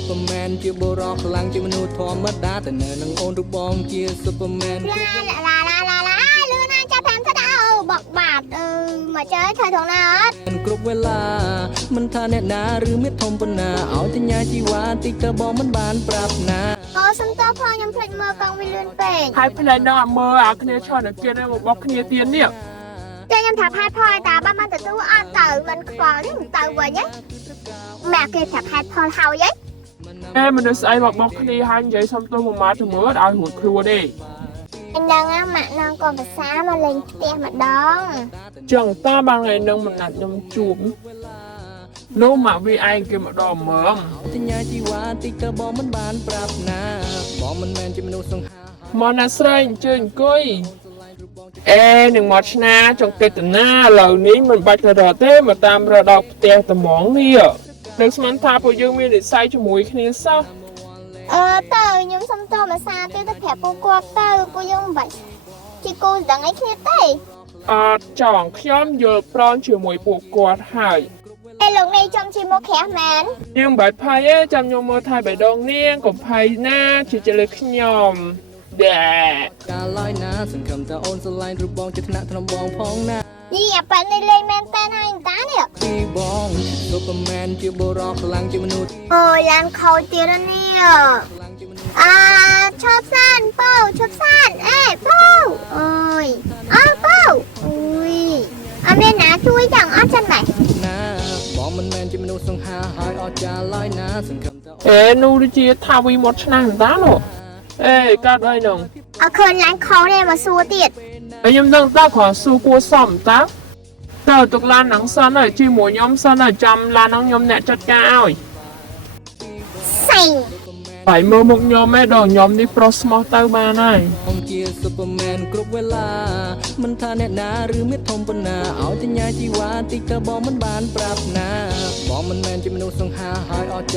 Superman ជាបុរសខ្លាំងជាមនុស្សធម្មតាតែនៅនឹងអូនរូបបងជា Superman លឿនណាចាប់5ទៅដល់បកបាត់មកchơi thời thượng nào hết គ្រប់វេលាមិនថាអ្នកណាឬមិត្តធំប៉ុណ្ណាឲ្យតញ្ញាជីវ៉ាតិចទៅបងមិនបានប្រាប់ណាអូសុំតបផងខ្ញុំភ្លេចមើលកង់វាលឿនពេក ហើយផ្លែនោះអត់មើលអាគ្នាឈរនៅគេរបស់គ្នាទៀតនេះ តែខ្ញុំថាផែតផលតាបើមិនទទួលអត់ទៅមិនខ្វល់ទេមិនទៅវិញណាម៉ាក់គេថាផែតផលហើយហី មនុស្សស្អីរបស់គ្នាហើយនិយាយសុំទោសមួយម៉ាត់ទៅមើលឲ្យរួចខ្លួនទេ អញ្ចឹងម៉ាក់នងក៏ភាសាមកលេងផ្ទះម្ដង ចឹងតាបានថ្ងៃនឹងមិនណាត់ខ្ញុំជួបនោះមកវាឯងគេម្ដងមើល តញ្ញាជីវ៉ាតិចទៅបងមិនបានប្រាប់ណាបងមិនមែនជាមនុស្សសង្ហា មកណាស្រីអញ្ជើញអង្គុយនឹងមកឆ្នាចង្កេតនាឥឡូវនេះមិនបាច់ទៅរកទេមកតាមរកដល់ផ្ទះត្មងនេះនឹងស្មានថាពួកយើងមាននិស្ស័យជាមួយគ្នាសោះ ទៅខ្ញុំសុំតបភាសាទៀតទៅប្រាប់ពួកគាត់ទៅពួកយើងមិនបាច់ជាគូដឹងអីគ្នាទេ អត់ចង់ខ្ញុំយល់ព្រមជាមួយពួកគាត់ហើយ លោកនេះចំជាមកក្រាស់មែន យើងបាច់ផៃទេចាំខ្ញុំមើលថៃបេះដូងនាងកុំផៃណាជាចលើខ្ញុំដែរ កាលឡើយណាសង្ឃឹមថាអូនស្រឡាញ់រូបបងជាថ្នាក់ថ្នមបងផងណា យីអាប៉ានេះលេងមែនតើហើយតានេះ ពីបង Superman ជាបុរសខ្លាំងជាមនុស្ស អូយឡានខូចទៀតនេះឈប់សានពូឈប់សានអេពូអូយពូអូយអត់មានណាជួយចឹងអត់ចឹងម៉េច ណាបងមិនមែនជាមនុស្សសង្ហាហើយអត់ចាឡើយណាសង្ឃឹមថា នោះដូចជាថាវីមកឆ្នាំតានោះកាត់អីនោះ អត់ឃើញឡានខូចទេមកសួរទៀត ខ្ញុំដឹងតាគ្រាន់សួរគួរសមតាតើទុកឡានហ្នឹងសិនហើយជាមួយខ្ញុំសិនហើយចាំឡានហ្នឹងខ្ញុំអ្នកចាត់ការឲ្យ សេង បាយមើលមុខខ្ញុំឯងដល់ខ្ញុំនេះប្រុសស្មោះទៅបានហើយ បងជា Superman គ្រប់វេលាមិនថាអ្នកណាឬមិត្តធំប៉ុណ្ណាឲ្យតញ្ញាជីវ៉ាតិចទៅបងមិនបានប្រាប់ណាបងមិនមែនជាមនុស្សសង្ហាហើយអត់